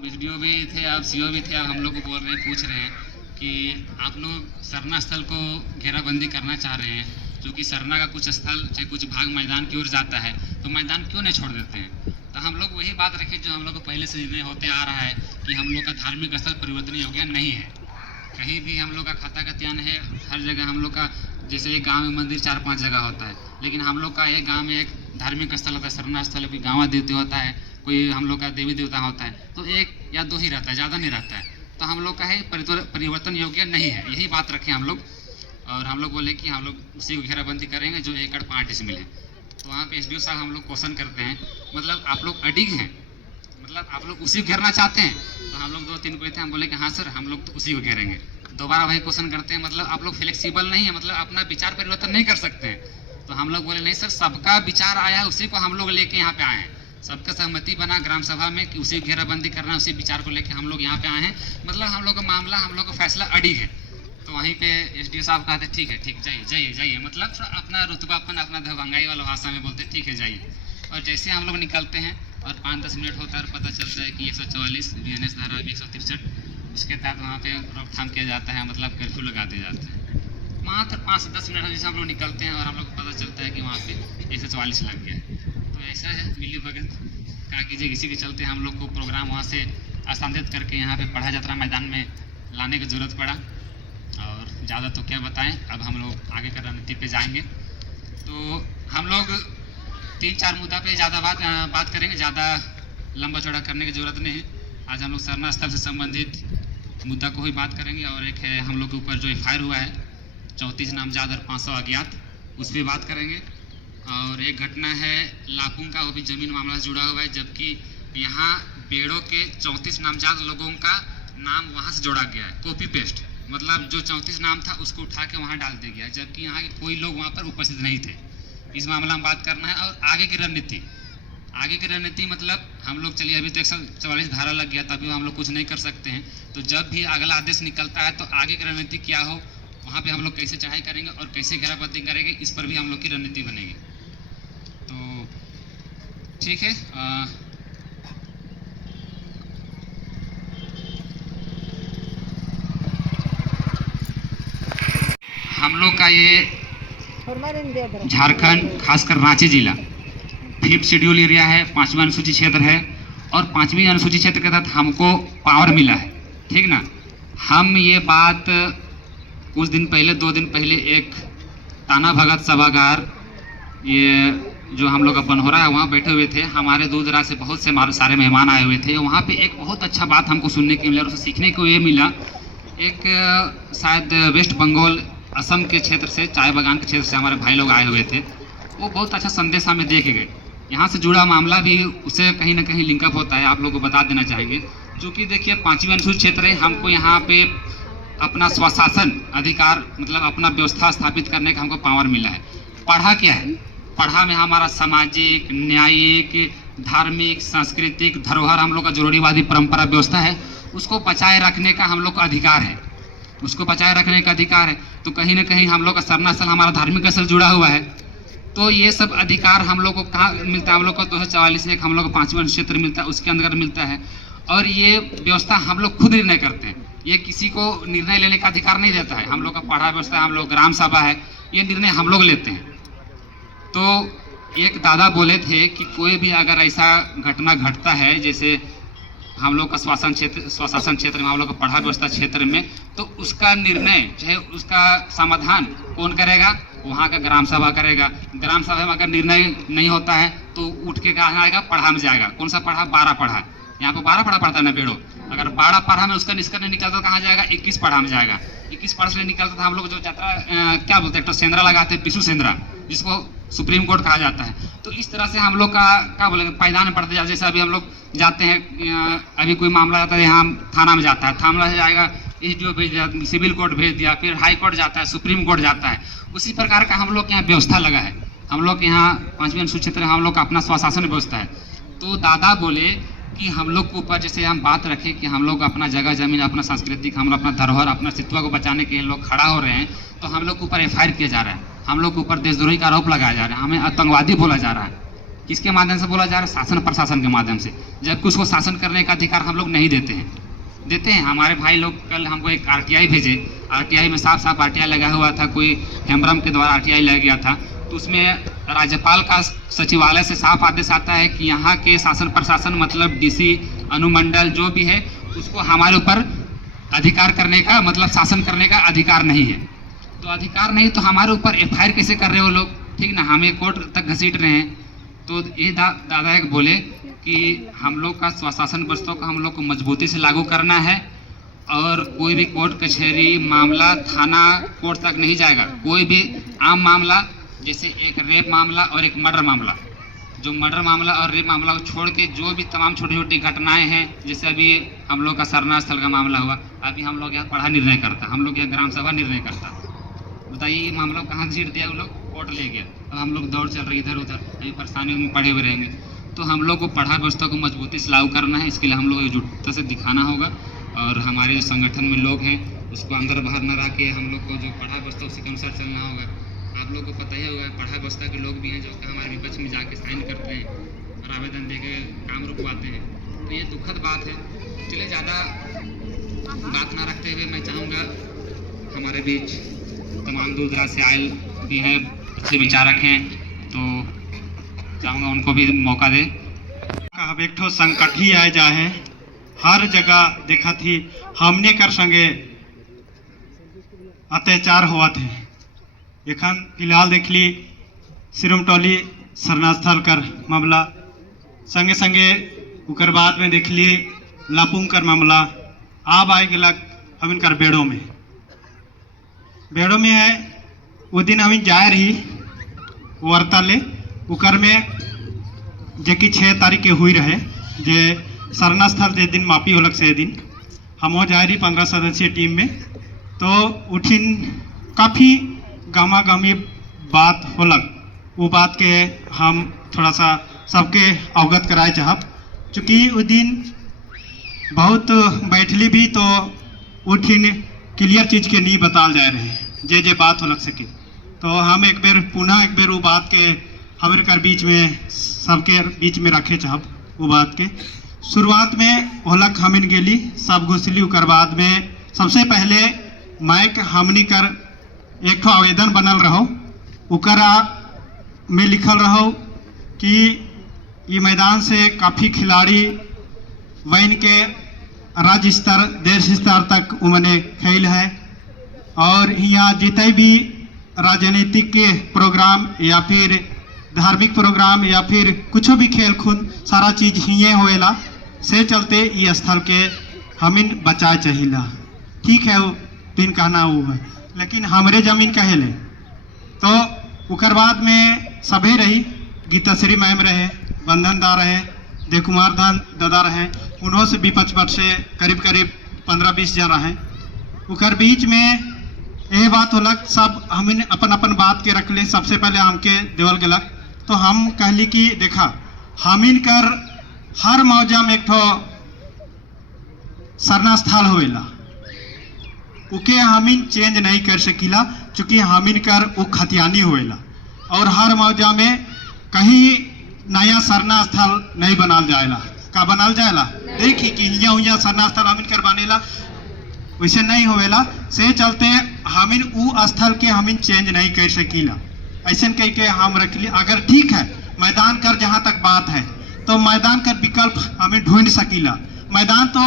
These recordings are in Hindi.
अब एसडीओ भी थे, अब सीओ भी थे, अब हम लोग को बोल रहे हैं, पूछ रहे हैं कि आप लोग सरना स्थल को घेराबंदी करना चाह रहे हैं, क्योंकि सरना का कुछ स्थल चाहे कुछ भाग मैदान की ओर जाता है, तो मैदान क्यों नहीं छोड़ देते हैं। तो हम लोग वही बात रखें जो हम लोग को पहले से निर्णय होते आ रहा है कि हम लोग का धार्मिक स्थल परिवर्तन योग्य नहीं है। कहीं भी हम लोग का खाता कत्यान है, हर जगह हम लोग का, जैसे एक गांव में मंदिर 4-5 जगह होता है, लेकिन हम लोग का एक गांव में एक धार्मिक स्थल होता है, सरना स्थल, कोई गाँव देवती होता है, कोई हम लोग का देवी देवता होता है, तो 1 या 2 ही रहता है, ज़्यादा नहीं रहता है। तो हम लोग का है परिवर्तन योग्य नहीं है, यही बात रखें हम लोग। और हम लोग बोले कि हम लोग उसी को घेराबंदी करेंगे जो 1 एकड़ 5 डिसमिल है। तो वहाँ पे एसडीओ साहब हम लोग क्वेश्चन करते हैं, मतलब आप लोग अडिग हैं, मतलब आप लोग उसी को घेरना चाहते हैं। तो हम लोग 2-3 कोई थे, हम बोले कि हाँ सर, हम लोग तो उसी को घेरेंगे। दोबारा वही क्वेश्चन करते हैं, मतलब आप लोग फ्लेक्सिबल नहीं है, मतलब अपना विचार परिवर्तन नहीं कर सकते हैं। तो हम लोग बोले नहीं सर, सबका विचार आया है, उसी को हम लोग लेके यहाँ पे आए हैं, सबका सहमति बना ग्राम सभा में कि उसी घेराबंदी करना है, उसी विचार को लेके हम लोग यहाँ पे आए हैं। मतलब हम लोग का मामला, हम लोग का फैसला अडिग है। तो वहीं पे एसडीओ साहब कहते ठीक है, ठीक, जाइए, मतलब अपना रुतबापन, अपना दबंगाई वाला भाषा में बोलते ठीक है जाइए। और जैसे हम लोग निकलते हैं और 5-10 मिनट होता है, पता चलता है कि 144 बीएनएस धारा 163 उसके तहत वहाँ पे रोकथाम किया जाता है, मतलब कर्फ्यू लगा दिए जाते हैं। मात्र 5 से 10 मिनट जैसे हम लोग निकलते हैं और हम लोग को पता चलता है कि वहाँ पे 144 लग गया है। तो ऐसा है मिली भगत क्या कीजिए, इसी के चलते हम लोग को प्रोग्राम वहाँ से स्थानांतरित करके यहाँ पे पढ़ा यात्रा मैदान में लाने की ज़रूरत पड़ा। और ज़्यादा तो क्या बताएं, अब हम लोग आगे की रणनीति पे जाएंगे। तो हम लोग 3-4 मुद्दा पे ज़्यादा बात करेंगे, ज़्यादा लंबा चौड़ा करने की ज़रूरत नहीं है। आज हम लोग सरना स्थल से संबंधित मुद्दा को ही बात करेंगे, और एक है हम लोग के ऊपर जो एफआईआर हुआ है 34 नामजद और 500 अज्ञात, उस पर बात करेंगे। और एक घटना है लापुंग का, वो भी ज़मीन मामला से जुड़ा हुआ है, जबकि यहाँ बेड़ों के 34 नामजद लोगों का नाम वहाँ से जोड़ा गया है, कॉपी पेस्ट, मतलब जो 34 नाम था उसको उठा के वहाँ डाल दिया गया, जबकि यहाँ के कोई लोग वहाँ पर उपस्थित नहीं थे। इस मामला में बात करना है। और आगे की रणनीति मतलब हम लोग, चलिए अभी तो 144 धारा लग गया, तभी हम लोग कुछ नहीं कर सकते हैं। तो जब भी अगला आदेश निकलता है तो आगे की रणनीति क्या हो, वहाँ पे हम लोग कैसे चढ़ाई करेंगे और कैसे घेराबंदी करेंगे, इस पर भी हम लोग की रणनीति बनेगी। तो ठीक है, हम लोग का ये झारखंड खासकर रांची जिला 5th शेड्यूल एरिया है, 5वां अनुसूची क्षेत्र है, और 5वीं अनुसूची क्षेत्र के तहत हमको पावर मिला है, ठीक ना। हम ये बात कुछ दिन पहले, 2 दिन पहले, एक ताना भगत सभागार, ये जो हम लोग का बनहोरा है, वहाँ बैठे हुए थे। हमारे दूर दराज से बहुत से सारे मेहमान आए हुए थे। वहाँ पे एक बहुत अच्छा बात हमको सुनने को मिला और उससे सीखने को ये मिला। एक शायद वेस्ट बंगाल, असम के क्षेत्र से, चाय बागान के क्षेत्र से हमारे भाई लोग आए हुए थे। वो बहुत अच्छा संदेश हमें दे के गए। यहाँ से जुड़ा मामला भी उससे कहीं ना कहीं लिंकअप होता है, आप लोग को बता देना चाहेंगे। क्योंकि देखिए 5वीं अनुसूचित क्षेत्र है, हमको यहाँ पे अपना स्वशासन अधिकार, मतलब अपना व्यवस्था स्थापित करने का हमको पावर मिला है। पढ़ा क्या है, पढ़ा में हमारा सामाजिक, न्यायिक, धार्मिक, सांस्कृतिक धरोहर, हम लोग का जो रूढ़िवादी परंपरा व्यवस्था है, उसको बचाए रखने का हम लोग का अधिकार है, उसको बचाए रखने का अधिकार है। तो कहीं ना कहीं हम लोग का सरना स्थल, हमारा धार्मिक स्थल जुड़ा हुआ है। तो ये सब अधिकार हम लोग को कहाँ मिलता है, हम लोग को 244 एक हम लोग को 5वां क्षेत्र मिलता है, उसके अंदर मिलता है। और ये व्यवस्था हम लोग खुद निर्णय करते हैं, ये किसी को निर्णय लेने का अधिकार नहीं देता है। हम लोग का पढ़ा व्यवस्था, हम लोग ग्राम सभा है, ये निर्णय हम लोग लेते हैं। तो एक दादा बोले थे कि कोई भी अगर ऐसा घटना घटता है, जैसे हम लोग का स्वशासन क्षेत्र में, हम लोग का पढ़ा व्यवस्था क्षेत्र में, तो उसका निर्णय चाहे उसका समाधान कौन करेगा, वहाँ का ग्राम सभा करेगा। ग्राम सभा में अगर निर्णय नहीं होता है तो उठ के कहाँ आएगा, पढ़ा में जाएगा। कौन सा पढ़ा, 12 पढ़ा, यहाँ पे 12 पढ़ा पड़ता है ना बेड़ो। अगर 12 पढ़ा में उसका निष्कर्ष निकलता तो कहाँ जाएगा, 21 पढ़ा में जाएगा। 21 पढ़ा से निकलता था, हम लोग जो यात्रा क्या बोलते हैं, तो सेंद्रा लगाते हैं, पिसू सेंद्रा, जिसको सुप्रीम कोर्ट कहा जाता है। तो इस तरह से हम लोग का क्या बोलेंगे, पायदान पड़ते जाते। जैसे अभी हम लोग जाते हैं, अभी कोई मामला जाता है, यहाँ थाना में जाता है, थाना से जाएगा, एसडीओ भेज दिया, सिविल कोर्ट भेज दिया, फिर हाई कोर्ट जाता है, सुप्रीम कोर्ट जाता है। उसी प्रकार का हम लोग के यहाँ व्यवस्था लगा है। हम लोग के यहाँ 5वीं अनुसूचित क्षेत्र, हम लोग का अपना स्वशासन व्यवस्था है। तो दादा बोले कि हम लोग के ऊपर, जैसे हम बात रखें कि हम लोग अपना जगह जमीन, अपना सांस्कृतिक, हम लोग अपना धरोहर, अपना अस्तित्व को बचाने के लिए लोग खड़ा हो रहे हैं, तो हम लोग के ऊपर एफआईआर किया जा रहा है, हम लोग के ऊपर देशद्रोही का आरोप लगाया जा रहा है, हमें आतंकवादी बोला जा रहा है। किसके माध्यम से बोला जा रहा है? शासन प्रशासन के माध्यम से, जबकि उसको शासन करने का अधिकार हम लोग नहीं देते हैं। हमारे भाई लोग कल हमको एक आरटीआई भेजे, आरटीआई में साफ साफ आरटीआई लगा हुआ था, कोई हेम्ब्रम के द्वारा आरटीआई लगा गया था। तो उसमें राज्यपाल का सचिवालय से साफ आदेश आता है कि यहाँ के शासन प्रशासन मतलब डीसी, अनुमंडल जो भी है, उसको हमारे ऊपर अधिकार करने का मतलब शासन करने का अधिकार नहीं है। तो अधिकार नहीं तो हमारे ऊपर एफआईआर कैसे कर रहे हो लोग? ठीक ना, हमें कोर्ट तक घसीट रहे हैं। तो ये दादा एक बोले कि हम लोग का स्वशासन व्यवस्था को हम लोग को मजबूती से लागू करना है और कोई भी कोर्ट कचहरी मामला थाना कोर्ट तक नहीं जाएगा। कोई भी आम मामला, जैसे एक रेप मामला और एक मर्डर मामला, जो मर्डर मामला और रेप मामला को छोड़ के जो भी तमाम छोटी छोटी घटनाएं हैं, जैसे अभी हम लोग का सरना स्थल का मामला हुआ, अभी हम लोग यहाँ पढ़ा निर्णय करता, हम लोग यहाँ ग्राम सभा निर्णय करता। बताइए ये मामला कहाँ घसीट दिया? वो लोग कोर्ट ले गया। अब हम लोग दौड़ चल रहे इधर उधर, अभी परेशानियों में पड़े हुए रहेंगे। तो हम लोग को पढ़ा व्यवस्था को मजबूती से लागू करना है, इसके लिए हम लोग एकजुटता से दिखाना होगा और हमारे जो संगठन में लोग हैं उसको अंदर बाहर न रख के हम लोग को जो पढ़ा व्यवस्था उसी के अनुसार चलना होगा। आप लोग को पता ही होगा पढ़ा व्यवस्था के लोग भी हैं जो हमारे विपक्ष में जाके साइन करते हैं और आवेदन दे के काम रुकवाते हैं। तो ये दुखद बात है। चलिए ज़्यादा बात ना रखते हुए मैं चाहूँगा हमारे बीच तमाम दूर दराज से आए भी हैं, अच्छे विचारक हैं, तो चाहूँगा उनको भी मौका दे। अब एक ठो संकट ही आए जा है, हर जगह देखा थी हमने कर संगे अत्याचार हुआ थे। एखन फिलहाल देख ली सिरुमटोली सरना स्थल कर मामला, संगे संगे उकर बाद में देख ली लापुंग कर मामला, अब आए गलक हम इनकर बेड़ों में है। वो दिन हम जाए रही वार्ता ले उकर में जे कि 6 तारीख के हुई रहे, जे सरना स्थल जे दिन मापी होलक से दिन हम हो जाए रही 15 सदस्यीय टीम में। तो उठिन काफ़ी गामा गामी बात होलक, वो बात के हम थोड़ा सा सबके अवगत कराए चाहब। चूँकि वो दिन बहुत बैठली भी तो उठिन क्लियर चीज़ के नहीं बताल जाए रहे जे बात हो लग सके। तो हम एक बेर वो बात के हमारे कर बीच में सबके बीच में रखे चाहब। वो बात के शुरुआत में होलक हमिन गेली सब घुसली, उकर बाद में सबसे पहले मैक हमनी कर एक ठो आवेदन बनल रहो, उकरा में लिखल रहो कि ये मैदान से काफ़ी खिलाड़ी वैन के राज्य स्तर देश स्तर तक उमने खेल है और यहाँ जितने भी राजनीतिक के प्रोग्राम या फिर धार्मिक प्रोग्राम या फिर कुछ भी खेल कूद सारा चीज़ हिये होएला, से चलते ये स्थल के हमिन बचाए चाहिला। ठीक है, वो दिन कहना वो है, लेकिन हमरे जमीन कहेले। तो उकर बाद में सभी रही, गीताश्री मैम रहे, बंधनदार रहे, देवकुमार दादा रहे, उन्हों से विपक्ष पक्ष से करीब 15-20 जन रहे। उकर बीच में ये बात होलक सब हमिन अपन बात के रख ले। सबसे पहले हमके देवल गलक तो हम कहली कि देखा हमिन कर हर मौजा में एक ठो सरना स्थल होएला, उके हमिन चेंज नहीं कर सकीला, चूँकि हमिन कर वो खतियानी होएला और हर मौजा में कहीं नया सरना स्थल नहीं बनाल जाएला। का बनाल जाएला देखी कि हिया सरना स्थल हमिन कर बनेला, वैसे नहीं होवेला। से चलते हमिन उ स्थल के हमिन चेंज नहीं कर सकीला, ऐसा कह के हम रख ली। अगर ठीक है मैदान कर जहाँ तक बात है तो मैदान कर विकल्प हमें ढूंढ सकीला। मैदान तो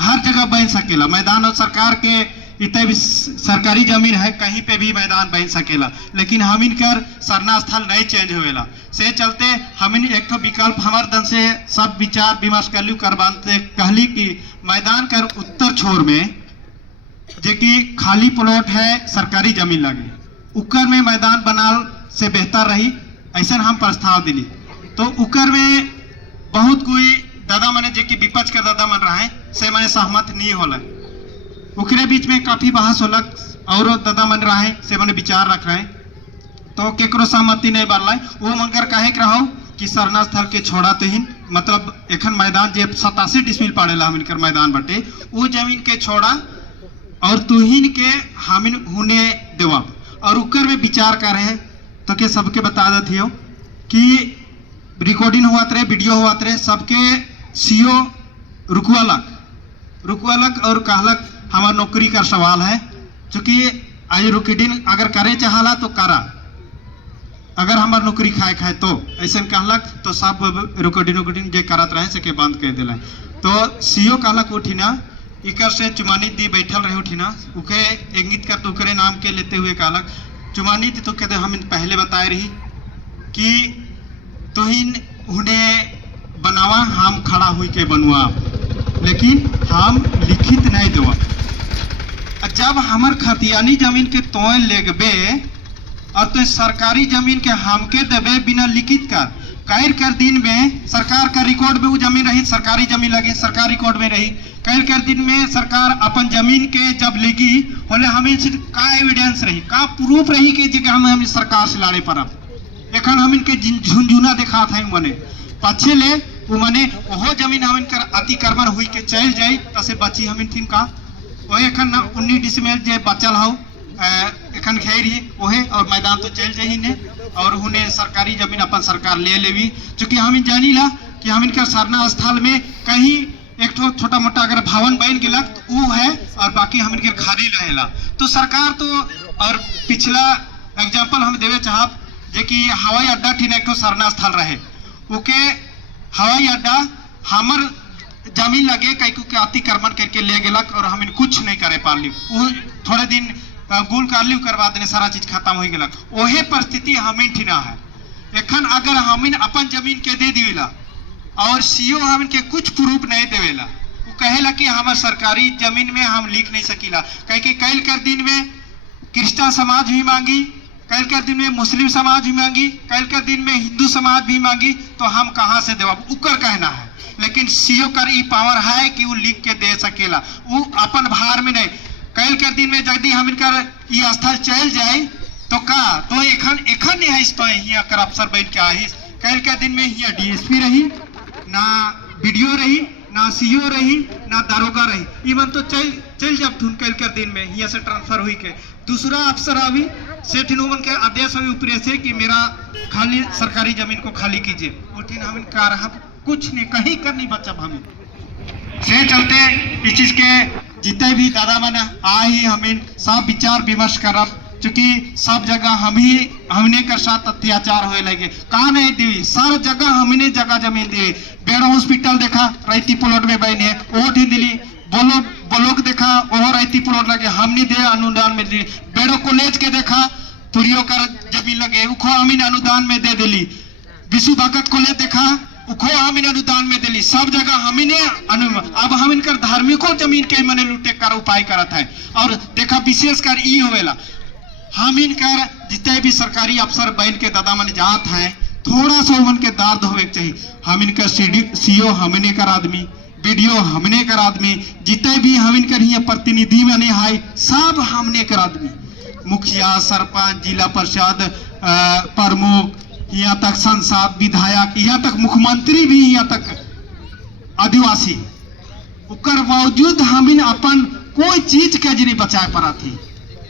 हर जगह बन सकेला, मैदान और सरकार के इतने भी सरकारी जमीन है कहीं पे भी मैदान बन सकेला, लेकिन हमिन कर सरना स्थल नहीं चेंज होवेला। से चलते हमिन एक तो विकल्प हमार दन से सब विचार विमर्श कर ली, करवाते कहली कि मैदान कर उत्तर छोर में जे कि खाली प्लॉट है सरकारी जमीन लगे, उकर में मैदान बनाल से बेहतर रही, ऐसा हम प्रस्ताव दिली। तो उकर में बहुत कोई दादा मने जे कि विपक्ष का दादा मन रहे से मैंने सहमत नहीं होला, उकरे बीच में काफ़ी बहस होलक और दादा मन रहे से मैंने विचार रख रहे तो केकरो सहमति नहीं बन रहा। वो मंगर कहे के रहो कि सरना स्थल के छोड़ा तो ही मतलब एखन मैदान जे 87 डिसमिल पड़ेला हमिन कर मैदान बटे, वो जमीन के छोड़ा और तुहिन के हमिन होने देवा और उकर में विचार कर रहे तो के सबके बता देती हो कि रिकॉर्डिंग हुआत रहे, वीडियो हुआत रहे, सबके सीओ रुकवालक और कहलक हमार नौकरी का सवाल है, चूँकि आज रिकॉर्डिंग अगर करे चाहला तो करा, अगर हमार नौकरी खाए तो ऐसा कहलक तो सब रिकॉर्डिंग जे करत रहे से के बंद कर दिला। तो सीओ कहलक उठिना इकर से चुमानी दी बैठल रहे उठिना उके इंगित कर तो करे नाम के लेते हुए कहलक चुमानी दी तो कहते हम पहले बताए रही कि तुहिन उन्हें बनावा हम खड़ा हुई के बनुआ, लेकिन हम लिखित नहीं देवा। जब हमार खतियानी जमीन के तोय लेगबे और तो सरकारी जमीन के हमके देबे बिना लिखित कर दिन में सरकार का रिकॉर्ड में वो जमीन रही, सरकारी जमीन लगे सरकार रिकॉर्ड में रही, कर दिन में सरकार अपन जमीन के जब लेगी होले हमें का एविडेंस रही, का प्रूफ रही कि जगह हम सरकार से लड़े पड़ब। एखन हम इनके झुंझुना देखा था मने पछे ले वो मने ओहो जमीन हम इनकर अतिक्रमण हुई के चल जाई तसे बची हम इन का ओ एखन 19 डिसमिल जे बचल हो एखन घेरी ओहे और मैदान तो चल जाही ने और उन्हें सरकारी जमीन अपन सरकार ले लेवी। चूंकि हम जानी ला कि हम इनका सरना स्थल में कहीं एक छोटा मोटा अगर भवन बन गया तो वो है और बाकी हम इनके खाली रहेला। तो सरकार तो और पिछला एग्जाम्पल हम देवे चाहब जे कि हवाई अड्डा ठीक एक सरना स्थल रहे ओके हवाई अड्डा हमर जमीन लगे कई के अतिक्रमण करके ले गेलक और हम कुछ नहीं करे पाली, वो थोड़े दिन गुल कर ली करवा देने सारा चीज खत्म हो गया। ओहे परिस्थिति हमें ठीना है। एखन अगर हमें अपन जमीन के दे देवेला और सीओ हम के कुछ प्रूफ नहीं देवेला, वो कहेला कि हमार सरकारी जमीन में हम लिख नहीं सकीला, कह के कल कर दिन में क्रिश्चियन समाज भी मांगी, कल कर दिन में मुस्लिम समाज भी मांगी, कल कर दिन में हिंदू समाज भी मांगी, तो हम कहाँ से देवा उकर कहना है। लेकिन सीओ कर ई पावर है कि वो लिख के दे सकेला, वो अपन भार में नहीं। कल कर दिन में यदि हम इनकर ये स्थल चल जाए तो का तो एखन नहीं है तो यहाँ कर अफसर बैठ के आई कल के दिन में यहाँ डीएसपी रही ना वीडियो रही ना सीओ रही ना दारोगा रही, इवन तो चल जब थुन कल कर दिन में यहाँ से ट्रांसफर हुई के दूसरा अफसर अभी सेठ नोमन के आदेश अभी ऊपर से कि मेरा खाली सरकारी जमीन को खाली कीजिए, उठिन हम इनका रहा कुछ नहीं कहीं कर नहीं बचा हमें से चलते इस चीज के जितने भी दादा मन आई हमें सब विचार विमर्श करब, चूंकि सब जगह हमने कर साथ अत्याचार होए लगे कहा नहीं दी सार जगह हमने जगह जमीन दी। बेड़ो हॉस्पिटल देखा रैती प्लॉट में बने वो दिली, बोलोक देखा वो रैती प्लॉट लगे हमने दे अनुदान में दी, बेड़ो कॉलेज के देखा तुरियो कर जमीन लगे उखो हमीन अनुदान में दे दिली, विशु भगत कॉलेज देखा उखो हम अनुदान में दिली, सब जगह हमने अब हम इनकर धार्मिको जमीन के मने लूटे कर उपाय करत है। और देखा विशेष कर ई होवेला हम इनकर जितने भी सरकारी अफसर बन के दादा मन जात हैं थोड़ा सा उन के दर्द होवे चाहिए। हम इनकर सीओ हमने कर आदमी, वीडियो हमने कर आदमी, जितने भी हम इनकर यहाँ प्रतिनिधि बने है सब हमने कर आदमी, मुखिया सरपंच जिला परिषद प्रमुख यहाँ तक सांसद विधायक यहाँ तक मुख्यमंत्री भी यहाँ तक आदिवासी उकर बावजूद हम अपन कोई चीज के नहीं बचाए पड़ा थी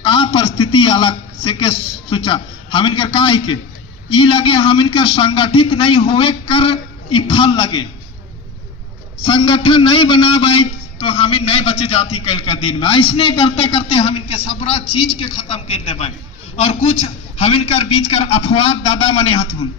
का परिस्थिति अलग से के सोचा हम इनकर का ही के ई लगे हम इनकर संगठित नहीं होए कर ई फल लगे संगठन नहीं बना भाई तो हम नहीं बचे जाती कल के दिन में। इसने करते करते हम इनके सबरा चीज के खत्म कर दे भाई और कुछ हम इनकर बीच कर अफवाह दादा मने हथुन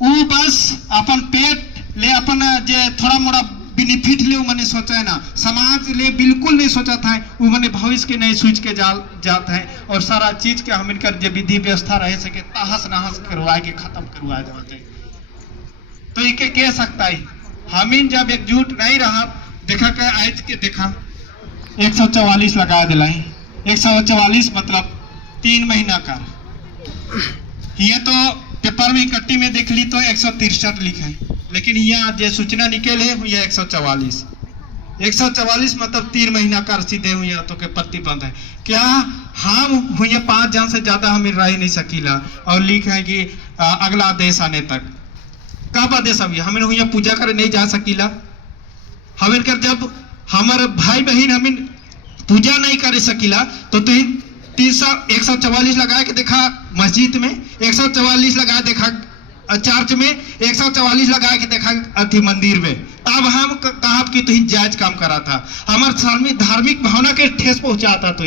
वो बस अपन पेट ले अपन जे थोड़ा मोड़ा बेनिफिट ले मने सोचा ना समाज ले बिल्कुल नहीं सोचा था, वो मने भविष्य के नहीं सोच के जाता है और सारा चीज के हम इनकर जे विधि व्यवस्था रहे सके तहस नहस करवा के खत्म करवा जाते हैं। तो इके कह सकता है हम जब एकजुट नहीं रहा देखा के आज के देखा 144 लगा दिलाई 144 मतलब 3 महीना का, ये तो पेपर में इकट्ठी में देख ली तो 163 लिखा है, लेकिन यहाँ जो सूचना निकल है ये 144 मतलब 3 महीना का सीधे हुई तो के प्रतिबंध है। क्या हम हुए 5 जन से ज्यादा हमें रह नहीं सकीला और लिखा है कि अगला आदेश आने तक कब आदेश अभी हमें हुई पूजा करे नहीं जा सकीला। हमें कर जब हमारे भाई बहन हमें पूजा नहीं कर सकीला तो 144 लगा के देखा मस्जिद में 144 लगा देखा चर्च में 144 लगा के देखा अथी मंदिर में, तब हम कहा कि तुम जायज काम करा था, हमारे धार्मिक भावना के ठेस पहुंचाता। तो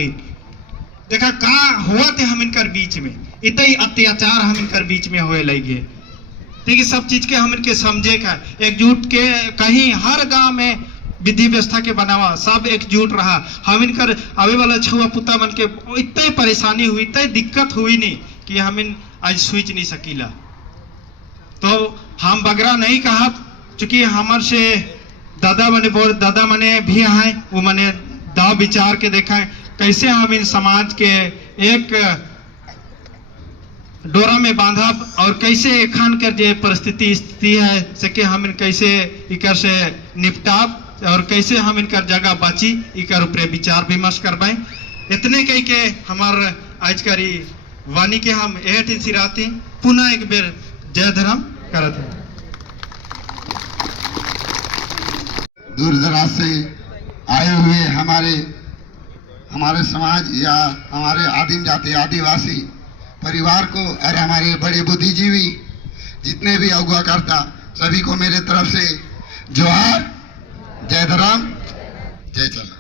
देखा कहा हुआ थे हम इनकर बीच में, इतना ही अत्याचार हम इनकर बीच में हुए लगे। देखिए सब चीज के हम इनके समझे का एकजुट के, कहीं हर गांव में विधि व्यवस्था के बनावा सब एकजुट रहा। हम इनकर आवे वाला छुआ पुता मन के इतनी परेशानी हुई, इतनी दिक्कत हुई नहीं कि हम इन आज सोच नहीं सकीला। तो हम बगरा नहीं कहा, चूंकि हमारे से दादा मने भी आए, वो मने दाव विचार के देखा कैसे हम इन समाज के एक डोरा में बांधा और कैसे खान कर जो परिस्थिति स्थिति है सके हम इन कैसे इकर से निपटाब और कैसे हम इनकर जगह बची इकर ऊपर विचार विमर्श करवाएं। इतने कह के हमार आज करी वाणी के हम एट सिराती पुनः एक बेर जय धर्म करत हैं। दूर दराज से आए हुए हमारे समाज या हमारे आदिम जाति आदिवासी परिवार को और हमारे बड़े बुद्धिजीवी जितने भी अगुआ करता सभी को मेरे तरफ से जोहार, जय धर्म, जय चला।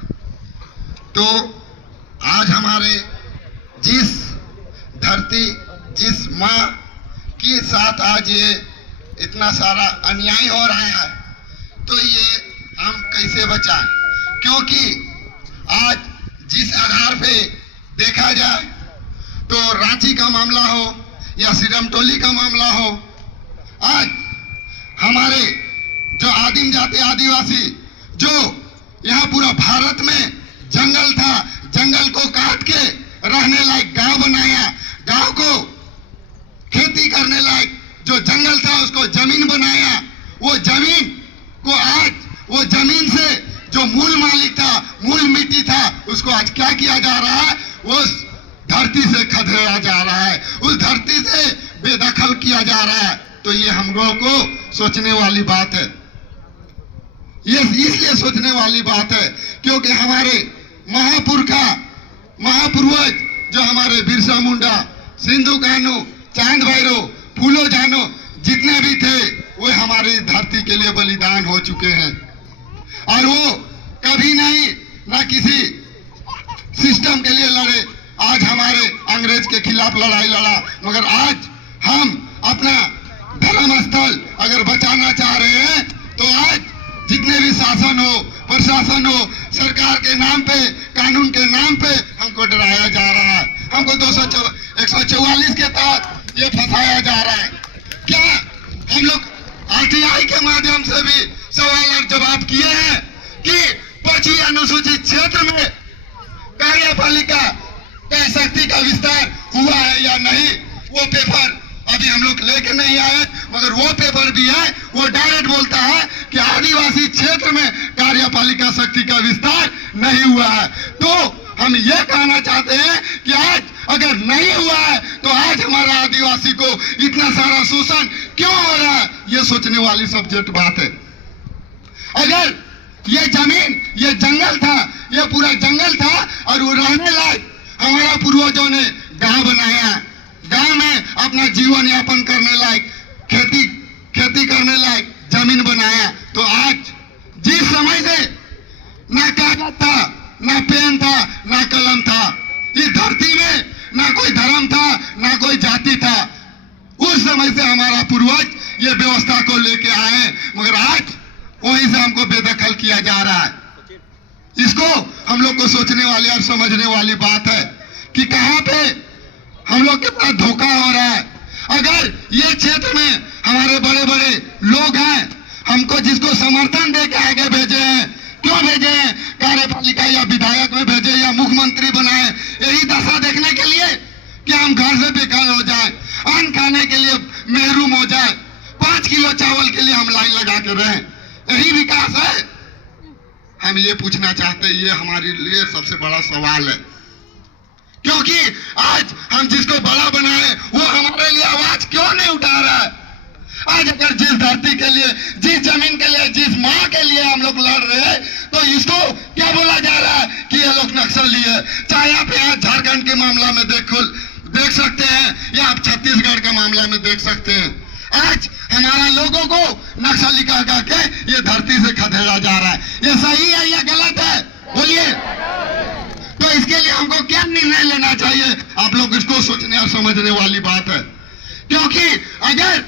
तो आज हमारे जिस धरती जिस माँ के साथ आज ये इतना सारा अन्याय हो रहा है, तो ये हम कैसे बचाएं? क्योंकि आज जिस आधार पे देखा जाए तो रांची का मामला हो या सिरमटोली का मामला हो, आज हमारे जो आदिम जाति आदिवासी जो यहाँ पूरा भारत में जंगल था, जंगल को काट के रहने लायक गांव बनाया, गांव को खेती करने लायक जो जंगल था उसको जमीन बनाया, वो जमीन को आज वो जमीन से जो मूल मालिक था, मूल मिट्टी था, उसको आज क्या किया जा रहा है? उस धरती से खदेड़ा जा रहा है, उस धरती से बेदखल किया जा रहा है। तो ये हम लोगों को सोचने वाली बात है। ये इसलिए सोचने वाली बात है क्योंकि हमारे महापूर्वज जो हमारे बिरसा मुंडा, सिंधु कान्हू, चांद भैरव, फूलो जानो जितने भी थे वो हमारी धरती के लिए बलिदान हो चुके हैं। और वो कभी नहीं ना किसी सिस्टम के लिए लड़े। आज हमारे अंग्रेज के खिलाफ लड़ाई लड़ा, मगर आज हम अपना धर्म स्थल अगर बचाना चाह रहे हैं तो आज जितने भी शासन हो, प्रशासन हो, सरकार के नाम पे, कानून के नाम पे हमको डराया जा रहा है, हमको 144 के तहत ये फंसाया जा रहा है। क्या हम लोग RTI के माध्यम से भी सवाल और जवाब किए हैं कि 25 अनुसूचित क्षेत्र में कार्यपालिका का शक्ति का विस्तार हुआ है या नहीं? वो पेपर अभी हम लोग लेके नहीं आए, मगर वो पेपर भी है, वो डायरेक्ट बोलता है कि आदिवासी क्षेत्र में कार्यपालिका शक्ति का विस्तार नहीं हुआ है। तो हम ये कहना चाहते हैं कि आज अगर नहीं हुआ है तो आज हमारा आदिवासी को इतना सारा शोषण क्यों हो रहा है? ये सोचने वाली सब्जेक्ट बात है। अगर ये जमीन, ये जंगल था, ये पूरा जंगल था और वो रहने लायक हमारा पूर्वजों ने गांव बनाया, गांव में अपना जीवन यापन करने लायक, खेती करने लायक जमीन बनाया, तो आज जिस समय से ना कागज था, ना पेन था, ना कलम था, इस धरती में ना कोई धर्म था, ना कोई जाति था, उस समय से हमारा पूर्वज ये व्यवस्था को लेके आए, मगर आज वहीं से हमको बेदखल किया जा रहा है। इसको हम लोग को सोचने वाली और समझने वाली बात है कि कहां पे हम लोग के पास धोखा हो रहा है। अगर ये क्षेत्र में हमारे बड़े बड़े लोग हैं, हमको जिसको समर्थन दे के आगे भेजे हैं, क्यों भेजे हैं? कार्यपालिका या विधायक में भेजे या मुख्यमंत्री बनाए, यही दशा देखने के लिए कि हम घर से बेकार हो जाए, अन्न खाने के लिए महरूम हो जाए, 5 किलो चावल के लिए हम लाइन लगा के रहें, यही विकास है? हम ये पूछना चाहते हैं, ये हमारे लिए सबसे बड़ा सवाल है। क्योंकि आज हम जिसको बड़ा बनाए वो हमारे लिए आवाज क्यों नहीं उठा रहा है? आज अगर जिस धरती के लिए, जिस जमीन के लिए, जिस माँ के लिए हम लोग लड़ रहे हैं, तो इसको क्या बोला जा रहा है कि ये लोग नक्सली है। चाहे आप यहाँ झारखंड के मामला में देख सकते हैं या आप छत्तीसगढ़ के मामला में देख सकते हैं। आज ये सही है या गलत है? बोलिए। तो इसके लिए हमको क्या निर्णय लेना चाहिए? आप लोग इसको सोचने और समझने वाली बात है, क्योंकि अगर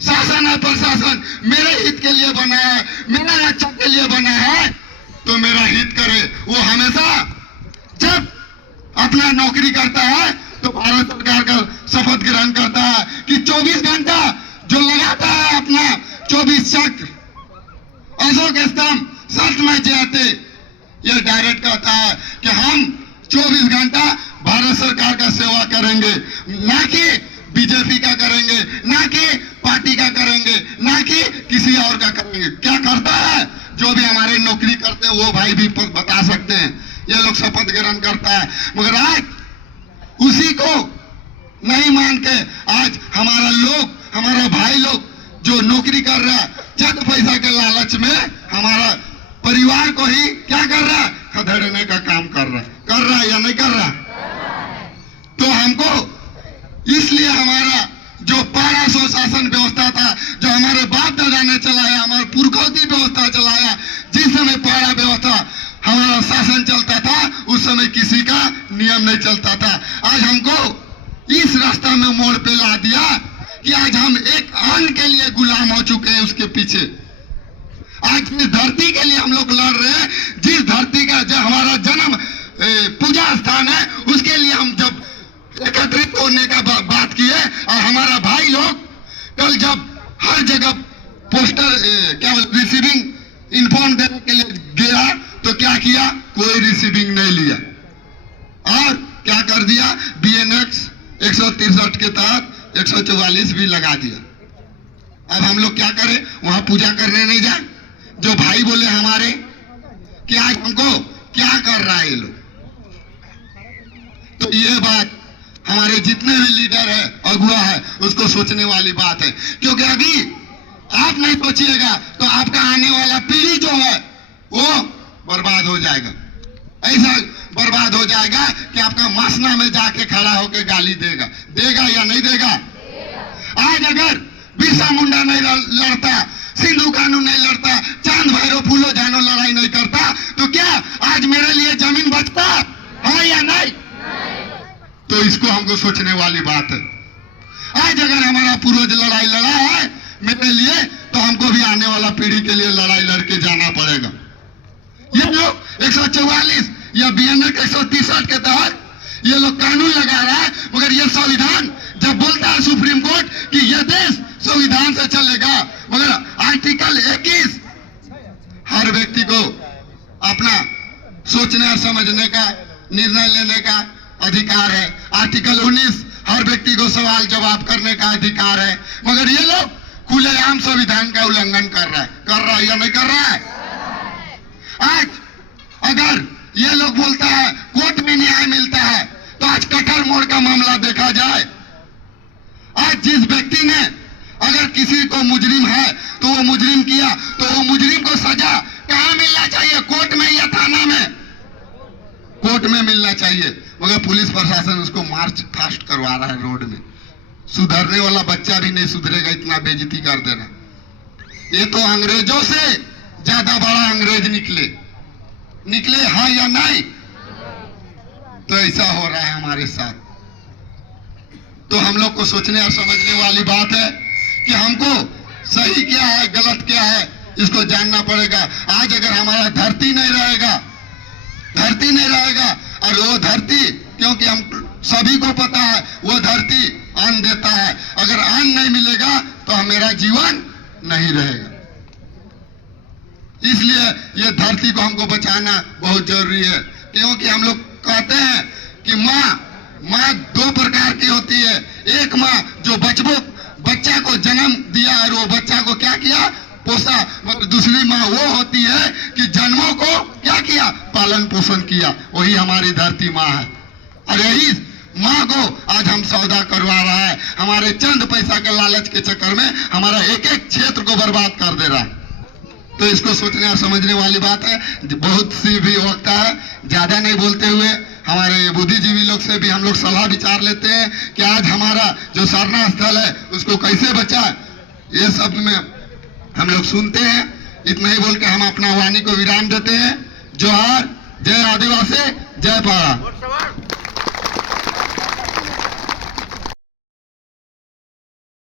शासन और प्रशासन मेरे हित के लिए बना है, मेरा रक्षा के लिए बना है, तो मेरा हित करे। वो हमेशा जब अपना नौकरी करता है तो भारत सरकार का शपथ ग्रहण करता है कि 24 घंटा जो लगाता है अपना 24 चक्र अशोक स्तंभ सत में जयते, ये डायरेक्ट कहता है कि हम 24 घंटा भारत सरकार का सेवा करेंगे, ना कि बीजेपी का करेंगे, ना कि पार्टी का करेंगे, ना कि किसी और का करेंगे। क्या करता है? जो भी हमारे नौकरी करते हैं वो भाई भी बता सकते हैं, ये लोग शपथ ग्रहण करता है। मगर आज उसी को नहीं मान के आज हमारा भाई लोग जो नौकरी कर रहा है, चंद पैसा के लालच में हमारा परिवार को ही क्या कर रहा है? खदेड़ने का काम कर रहा है या नहीं कर रहा? तो हमको इसलिए हमारा जो पारा स्वशासन व्यवस्था था, जो हमारे बाप दादा ने चलाया, हमारे पुरखौती व्यवस्था चलाया, जिस समय पारा व्यवस्था हमारा शासन चलता था, उस समय किसी का नियम नहीं चलता था। आज हमको इस रास्ता में मोड़ पे ला दिया कि आज हम एक अन्न के लिए गुलाम हो चुके हैं उसके पीछे। आज जिस धरती के लिए हम लोग लड़ रहे हैं, जिस धरती का जो हमारा जन्म पूजा स्थान है, उसके लिए हम जब एकत्रित होने का बात किए, और हमारा भाई लोग कल जब हर जगह पोस्टर क्या रिसीविंग इन्फॉर्म देने के लिए गया, तो क्या किया? कोई रिसीविंग नहीं लिया और क्या कर दिया? BNX 163 के तहत 144 भी लगा दिया। अब हम लोग क्या करें? वहां पूजा करने नहीं जाए? जो भाई बोले हमारे कि आज हमको क्या कर रहा है ये लोग। तो ये बात हमारे जितने भी लीडर है, अगुआ है, उसको सोचने वाली बात है, क्योंकि अभी आप नहीं सोचिएगा तो आपका आने वाला पीढ़ी जो है वो बर्बाद हो जाएगा। ऐसा बर्बाद हो जाएगा कि आपका मसना में जाके खड़ा होकर गाली देगा या नहीं देगा? आज अगर बिरसा मुंडा नहीं लड़ता, सिंधु कानू नहीं लड़ता, चांद भैरव फूलो जानो लड़ाई नहीं करता, तो क्या आज मेरे लिए जमीन बचता है या नहीं? तो इसको हमको सोचने वाली बात है। आज अगर हमारा पूर्वज लड़ाई लड़ा है मेरे लिए, तो हमको भी आने वाला पीढ़ी के लिए लड़ाई लड़के जाना पड़ेगा। ये लोग 144 या BNX 163 के तहत ये लोग कानून लगा रहा है, मगर ये संविधान जब बोलता है सुप्रीम कोर्ट कि ये देश संविधान से चलेगा, मगर आर्टिकल 21 हर व्यक्ति को अपना सोचने और समझने का, निर्णय लेने का अधिकार है। आर्टिकल 19 हर व्यक्ति को सवाल जवाब करने का अधिकार है, मगर ये लोग खुलेआम संविधान का उल्लंघन कर रहा है या नहीं कर रहा है? आज अगर ये लोग बोलता है कोर्ट में न्याय मिलता है, तो आज कठर मोड़ का मामला देखा जाए। आज जिस व्यक्ति ने अगर किसी को मुजरिम है तो वो मुजरिम किया, तो वो मुजरिम को सजा कहाँ मिलना चाहिए? कोर्ट में या थाना में? कोर्ट में मिलना चाहिए, मगर पुलिस प्रशासन उसको मार्च फास्ट करवा रहा है रोड में। सुधरने वाला बच्चा भी नहीं सुधरेगा, इतना बेइज्जती कर दे रहा। ये तो अंग्रेजों से ज्यादा बड़ा अंग्रेज निकले हाँ या नहीं? तो ऐसा हो रहा है हमारे साथ। तो हम लोग को सोचने और समझने वाली बात है कि हमको सही क्या है, गलत क्या है, इसको जानना पड़ेगा। आज अगर हमारा धरती नहीं रहेगा और वो धरती, क्योंकि हम सभी को पता है वो धरती अन्न देता है, अगर अन्न नहीं मिलेगा तो मेरा जीवन नहीं रहेगा। इसलिए ये धरती को हमको बचाना बहुत जरूरी है, क्योंकि हम लोग कहते हैं कि माँ 2 प्रकार की होती है। एक माँ जो बच्चा को जन्म दिया और वो बच्चा को क्या किया? पोसा। मगर दूसरी माँ वो होती है कि जन्मों को क्या किया? पालन पोषण किया। वही हमारी धरती माँ है, और यही माँ को आज हम सौदा करवा रहा है। हमारे चंद पैसा के लालच के चक्कर में हमारा एक क्षेत्र को बर्बाद कर दे रहा है। तो इसको सोचने और समझने वाली बात है। बहुत सी भी होता है, ज्यादा नहीं बोलते हुए हमारे बुद्धिजीवी लोग से भी हम लोग सलाह विचार लेते हैं कि आज हमारा जो सारना स्थल है उसको कैसे बचाए। ये सब में हम लोग सुनते हैं, इतना ही बोल के हम अपना वाणी को विराम देते हैं। जोहार, जय आदिवासी, जय पाड़ा।